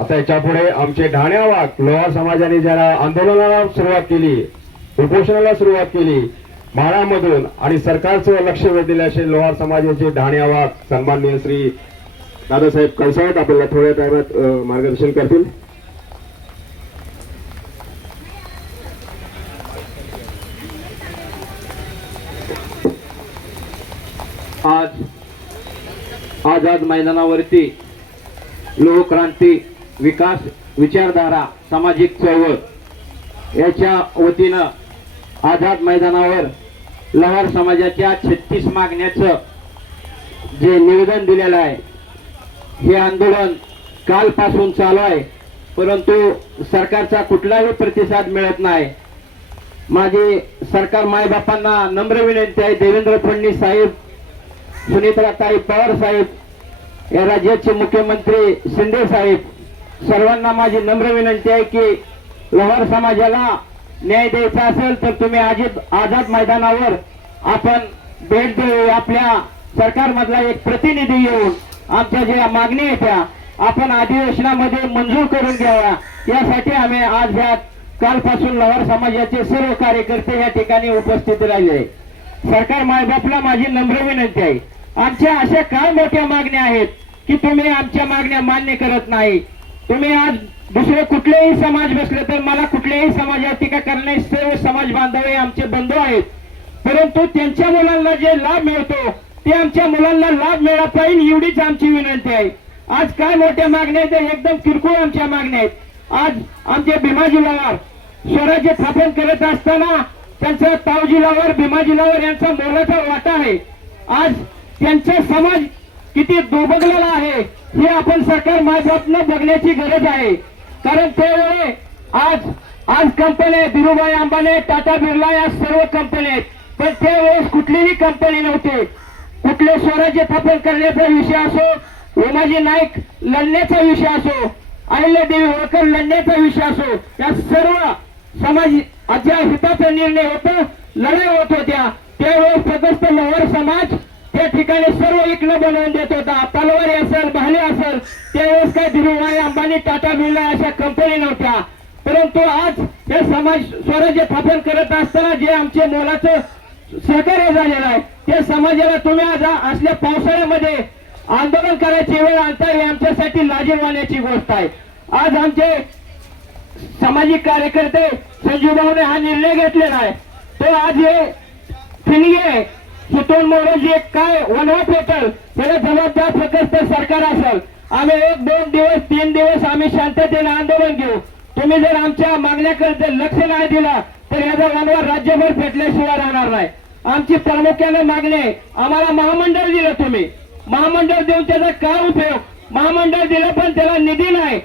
आता याच्या पुढे आमचे ढाण्यावाग लोहार समाजाने ज्याला आंदोलनाला सुरुवात केली, उपोषणाला सुरुवात केली माळामधून आणि सरकारचं लक्ष वेधलेले असे लोहार समाजाचे ढाण्यावाग सन्माननीय श्री दादासाहेब कळसावत आपल्याला थोड्या टाइमात मार्गदर्शन करतील. आझाद मैदानावरती लोकक्रांती विकास विचारधारा सामाजिक चळवळ याच्या वतीनं आझाद मैदानावर लोहार समाजाच्या 36 मागण्याचं जे निवेदन दिलेलं आहे, हे आंदोलन कालपासून चालू आहे, परंतु सरकारचा कुठलाही प्रतिसाद मिळत नाही. माझी सरकार मायबापांना नम्र विनंती आहे, देवेंद्र फडणवीस साहेब, सुनीताताई पवार साहेब, या राज्याचे मुख्यमंत्री शिंदे साहेब, सर्वांना माझी नम्र विनंती आहे की लोहार समाजाला न्याय द्यायचा असेल तर तुम्ही आझाद मैदानावर आपण भेट देऊ. आपल्या सरकारमधला एक प्रतिनिधी येऊन आमच्या ज्या मागण्या आहेत त्या आपण अधिवेशनामध्ये मंजूर करून घ्यावा, यासाठी आम्ही आज या कालपासून लोहार समाजाचे सर्व कार्यकर्ते या ठिकाणी उपस्थित राहिले. सरकार मायबापला माझी नम्र विनंती आहे, आमच्या अशा काय मोठ्या मागण्या आहेत की तुम्ही आमच्या मागण्या मान्य करत नाही. तुम्ही आज दुसरे कुठलेही समाज बसले तर मला कुठल्याही समाजावर टीका करणारे सर्व समाज बांधव आमचे बंधू आहेत, परंतु त्यांच्या मुलांना जे लाभ मिळतो ते आमच्या मुलांना लाभ मिळाला पाहिजे एवढीच आमची विनंती आहे. आज काय मोठ्या मागण्या आहेत, एकदम किरकोळ आमच्या मागण्या आहेत. आज आमचे भीमाजी लोहार स्वराज्य स्थापन करत असताना त्यांचा तावजी लोहार, भीमाजी लोहार यांचा मोलाचा वाटा आहे. आज त्यांचा समाज किती दुबगलेला आहे हे आपण सरकार मायबापनं बघण्याची गरज आहे. कारण त्यावेळी आज कंपन्या धीरूभाई अंबानी, टाटा बिर्ला या सर्व कंपन्या आहेत, पण त्यावेळेस कुठलीही कंपनी नव्हती. कुठले स्वराज्य स्थापन करण्याचा विषय असो, उमाजी नाईक लढण्याचा विषय असो, अहिल्यादेवी होळकर लढण्याचा विषय असो, या सर्व समाजाच्या हिताचा निर्णय होतो, लढाई होत होत्या. त्यावेळेस फक्त लोहार समाज त्या ठिकाणी सर्व इकडं बनवून देत होता. तलवारी असेल, भाले असेल, त्यावेळेस काय धीरूभाई अंबानी, टाटा बिर्ला अशा कंपनी नव्हत्या. परंतु आज हे समाज स्वराज्य स्थापन करत असताना जे आमचे मोलाचं सहकार्य झालेलं आहे, ते समाजाला तुम्ही आज असल्या पावसाळ्यामध्ये आंदोलन करायची वेळ आणता, ही आमच्यासाठी लाजिरवाण्याची गोष्ट आहे. आज आमचे सामाजिक कार्यकर्ते संजूभाऊने हा निर्णय घेतलेला आहे, तो आज हे ठिणगे सुतोन मोरे जे काय वनवा पेटल त्याला जबाबदार फक्त सरकार असेल. आम्ही 1, 2 दिवस 3 दिवस आम्ही शांततेने आंदोलन घेऊ. तुम्ही जर आमच्या मागण्याकडे लक्ष नाही दिला तर याचा वनवा राज्यभर पेटल्याशिवाय राहणार नाही. आमची प्रामुख्याने मागणी, आम्हाला महामंडळ दिलं, तुम्ही महामंडळ देऊन त्याचा काय उपयोग? महामंडळ दिलं पण त्याला निधी नाही.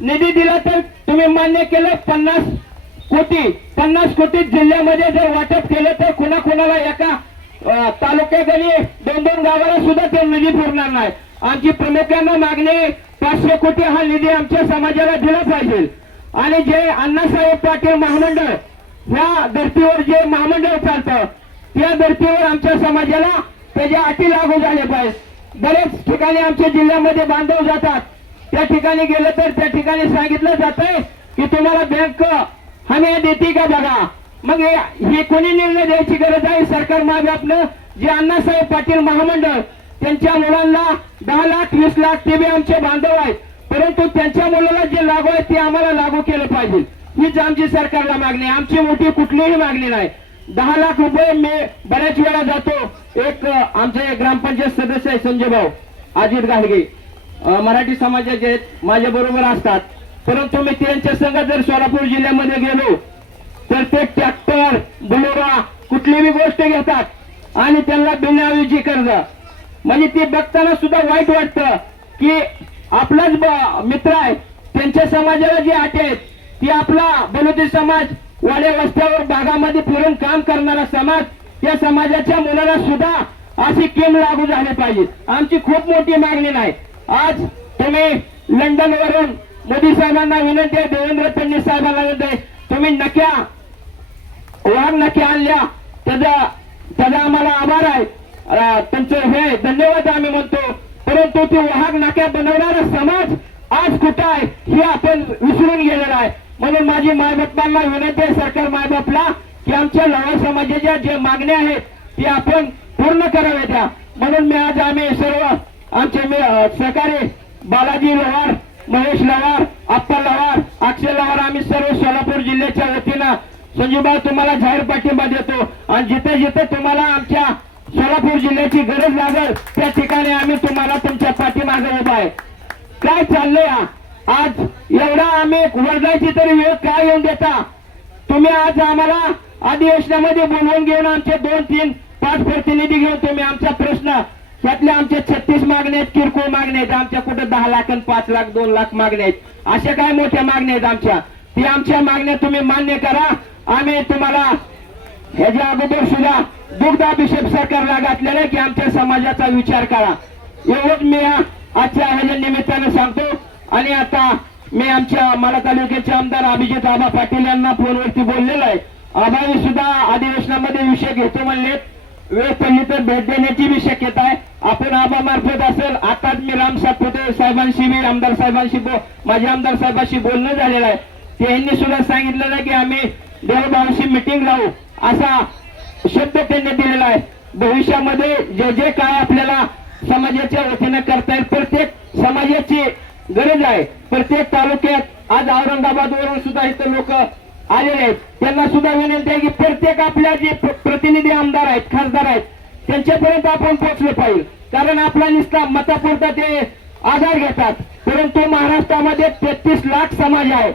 निधी दिला तर तुम्ही मान्य केलं 50 कोटी जिल्ह्यामध्ये जर वाटप केलं तर कुणाकुणाला एका तालुक्यात आणि 2-2 गावाला सुद्धा ते निधी पुरणार नाही. आमची प्रामुख्याने मागणी 500 कोटी हा निधी आमच्या समाजाला दिला पाहिजे. आणि जे अण्णासाहेब पाटील महामंडळ, ह्या धर्तीवर जे महामंडळ चालतं त्या धर्तीवर आमच्या समाजाला त्याच्या अटी लागू झाल्या पाहिजे. बरेच ठिकाणी आमच्या जिल्ह्यामध्ये बांधव जातात, त्या ठिकाणी गेलं तर त्या ठिकाणी सांगितलं जातंय की तुम्हाला बँक हमी देते का बघा. मग हे कोणी निर्णय द्यायची गरज आहे? सरकार मागं जे अण्णासाहेब पाटील महामंडळ त्यांच्या मुलांना 10 लाख 20 लाख ते बी आमचे बांधव आहेत, परंतु त्यांच्या मुलाला जे लागू आहे ते आम्हाला लागू केलं पाहिजे, हीच आमची सरकारला मागणी. आमची मोठी कुठलीही मागणी नाही. 10 लाख रुपये मी बऱ्याच वेळा जातो. एक आमचे ग्रामपंचायत सदस्य आहे संजय भाऊ अजित घालगे, मराठी समाजाचे आहेत, माझ्या बरोबर असतात, परंतु मी त्यांच्या संघ जर सोलापूर जिल्ह्यामध्ये गेलो तर ते ट्रॅक्टर बुलोरा कुठलीही गोष्ट घेतात आणि त्यांना बिनविजी कर्ज. म्हणजे ते बघताना सुद्धा वाईट वाटतं की आपलाच मित्र आहे, त्यांच्या समाजाला जी अटी आहेत ती आपला बलुती समाज वाड्या वस्त्यावर भागामध्ये फिरून काम करणारा समाज, त्या समाजाच्या मुलाला सुद्धा अशी स्कीम लागू झाली पाहिजे. आमची खूप मोठी मागणी नाही. आज तुम्ही लंडन वरून मोदी साहेबांना विनंती आहे, देवेंद्र फडणवीस साहेबांना विनंती आहे, तुम्ही वाघ नक्या आणल्या, त्याचा आम्हाला आभार आहे, तुमचं हे धन्यवाद आम्ही म्हणतो. परंतु ती वाहक नाक्या बनवणारा समाज आज कुठं आहे हे आपण विसरून गेलेलो आहे. म्हणून माझी मायबापांना विनंती आहे, सरकार मायबापला, की आमच्या लोहार समाजाच्या जे मागण्या आहेत ते आपण पूर्ण कराव्यात्या. म्हणून मी आज आम्ही सर्व आमचे सहकारी बालाजी लोहार, महेश लोहार, अप्पा लोहार, अक्षय लोहार, आम्ही सर्व सोलापूर जिल्ह्याच्या वतीनं संजूभाऊ तुम्हाला जाहीर पाठिंबा देतो. आणि जिथे जिथे तुम्हाला आमच्या सोलापूर जिल्ह्याची गरज लागेल त्या ठिकाणी आम्ही तुम्हाला तुमच्या पाठीमागे उभा आहे. काय चाललंय आज एवढा आम्ही वरदायची तरी वेळ काय येऊन देता तुम्ही? आज आम्हाला अधिवेशनामध्ये बोलवून घेऊन आमचे 2, 3, 5 प्रतिनिधी घेऊन तुम्ही आमचा प्रश्न, त्यातल्या आमच्या 36 मागण्या आहेत, किरकोळ मागण्या आहेत. आमच्या कुठे 10 लाख आणि 5 लाख 2 लाख मागण्या आहेत. अशा काय मोठ्या मागण्या आहेत आमच्या, ती आमच्या मागण्या तुम्ही मान्य करा. आम्ही तुम्हाला ह्याच्या अगोदर सुद्धा दुग्धाभिषेक सरकारला घातलेला की आमच्या समाजाचा विचार करा. एवढंच मी आजच्या ह्याच्या निमित्तानं सांगतो. आणि आता मी आमच्या माढा तालुक्याचे आमदार अभिजित आबा पाटील यांना फोनवरती बोललेलो आहे. आबाही सुद्धा अधिवेशनामध्ये विषय घेतो म्हणलेत. वेळ पडली तर भेट देण्याची बी शक्यता आहे. आपण आबा मार्फत असेल, आताच मी राम सातपुते साहेबांशी बी आमदार साहेबांशी माझ्या आमदार साहेबांशी बोलणं झालेलं आहे. त्यांनी सुद्धा सांगितलेलं की आम्ही देवभावांशी मिटिंग लावू असा शब्द त्यांनी दिलेला आहे. भविष्यामध्ये जे जे काय आपल्याला समाजाच्या वतीनं करता येईल, प्रत्येक समाजाची गरज आहे. प्रत्येक तालुक्यात आज औरंगाबाद वरून सुद्धा इथं लोक आलेले आहेत. त्यांना सुद्धा विनंती आहे की प्रत्येक आपल्या जे प्रतिनिधी आमदार आहेत, खासदार आहेत, त्यांच्यापर्यंत आपण पोहोचलो पाहिजे. कारण आपला निष्ठा मतापुरता ते आधार घेतात, परंतु महाराष्ट्रामध्ये 33 लाख समाज आहे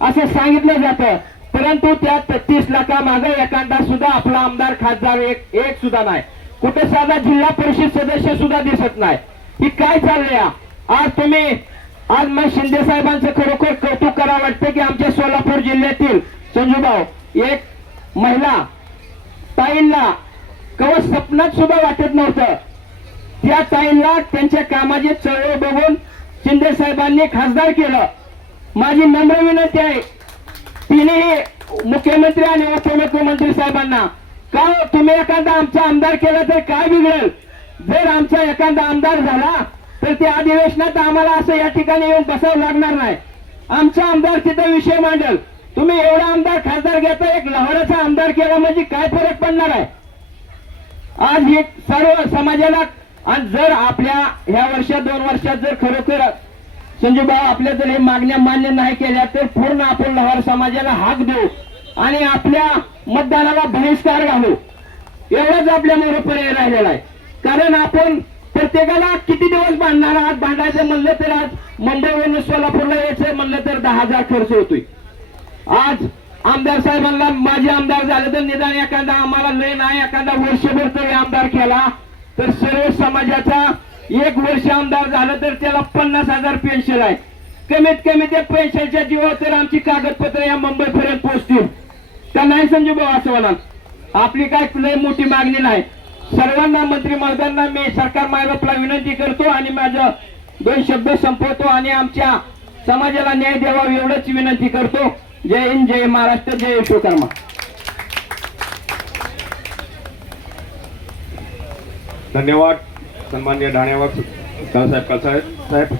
असं सांगितलं जातं. परंतु त्या 33 लाखामागे एखादा सुद्धा आपला आमदार खासदार एक सुद्धा नाही. कुठे साधा जिल्हा परिषद सदस्य सुद्धा दिसत नाही. ही काय चाललंय आज तुम्ही? आज मग शिंदे साहेबांचं खरोखर कौतुक करावं वाटतं की आमच्या सोलापूर जिल्ह्यातील संजूभाऊ एक महिला ताईंना कवा स्वप्नात सुद्धा वाटत नव्हतं, त्या ताईंना त्यांच्या कामाची चळवळ बघून शिंदे साहेबांनी खासदार केलं. माझी नम्र विनंती आहे तिन्ही मुख्यमंत्री आणि उपमुख्यमंत्री साहेबांना, का तुम्ही एखादा आमचा आमदार केला तर काय बिघडेल? जर आमचा एखादा आमदार झाला तर त्या अधिवेशनात आम्हाला असं या ठिकाणी येऊन बसावं लागणार नाही. आमचा आमदार तिथे विषय मांडल. तुम्ही एवढा आमदार खासदार घेता, एक लोहाराचा आमदार केला म्हणजे काय फरक पडणार आहे? आज हे सर्व समाजाला, आणि जर आपल्या ह्या वर्षात 2 वर्षात जर खरोखर संजूभाऊ आपल्या जर हे मागण्या मान्य नाही केल्या तर पूर्ण आपण लोहार समाजाला हाक देऊ आणि आपल्या मतदानाला बहिष्कार घालू. एवढाच आपल्या मोर पर्याय राहिलेला आहे. कारण आपण प्रत्येकाला किती दिवस बांधणार आहात? बांधायचं म्हणलं तर आज मुंबईवरून सोलापूरला यायचं म्हणलं तर 10,000 खर्च होतोय. आज आमदार साहेबांना माझे आमदार झाले तर निदान एखादा आम्हाला लय नाही एखादा वर्षभर तरी आमदार केला तर सर्व समाजाचा 1 वर्ष आमदार झालं तर त्याला 50,000 पेन्शन आहे. कमीत कमी त्या पेन्शनच्या जीवावर तर आमची कागदपत्र या मुंबईपर्यंत पोहोचतील का नाही संजूभाऊ? असं म्हणाल. आपली काय लय मोठी मागणी नाही. सर्वांना मंत्री महोदयांना मी सरकार मायबापला विनंती करतो आणि माझं 2 शब्द संपवतो आणि आमच्या समाजाला न्याय द्यावा एवढंच विनंती करतो. जय हिंद, जय महाराष्ट्र, जय विश्वकर्मा. धन्यवाद सन्माननीय ढाणेवाग साहेब कलसाहेब साहेब.